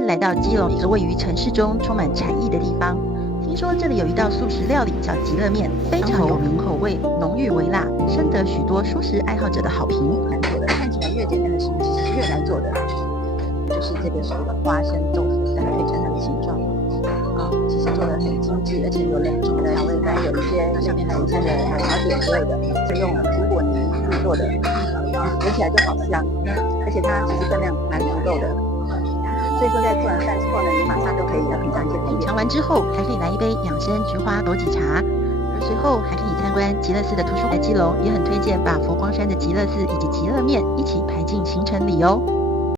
天来到基隆，一个位于城市中充满禅意的地方。听说这里有一道素食料理叫极乐面，非常有名，口味浓郁微辣，深得许多蔬食爱好者的好评。难做的，看起来越简单的食物，其实是越难做的。就是这个所谓的花生豆腐，大家可以看它的形状其实做的很精致，而且有2种的调味，当然有一些上面还有一些的茶点之类的，是用苹果泥制作的，闻起来就好香，而且它其实分量蛮足够的。所以说在做完饭之后呢，你马上就可以品尝一些甜点。品尝完之后，还可以来一杯养生菊花枸杞茶，而随后还可以参观极乐寺的图书馆。基隆也很推荐把佛光山的极乐寺以及极乐面一起排进行程里哦。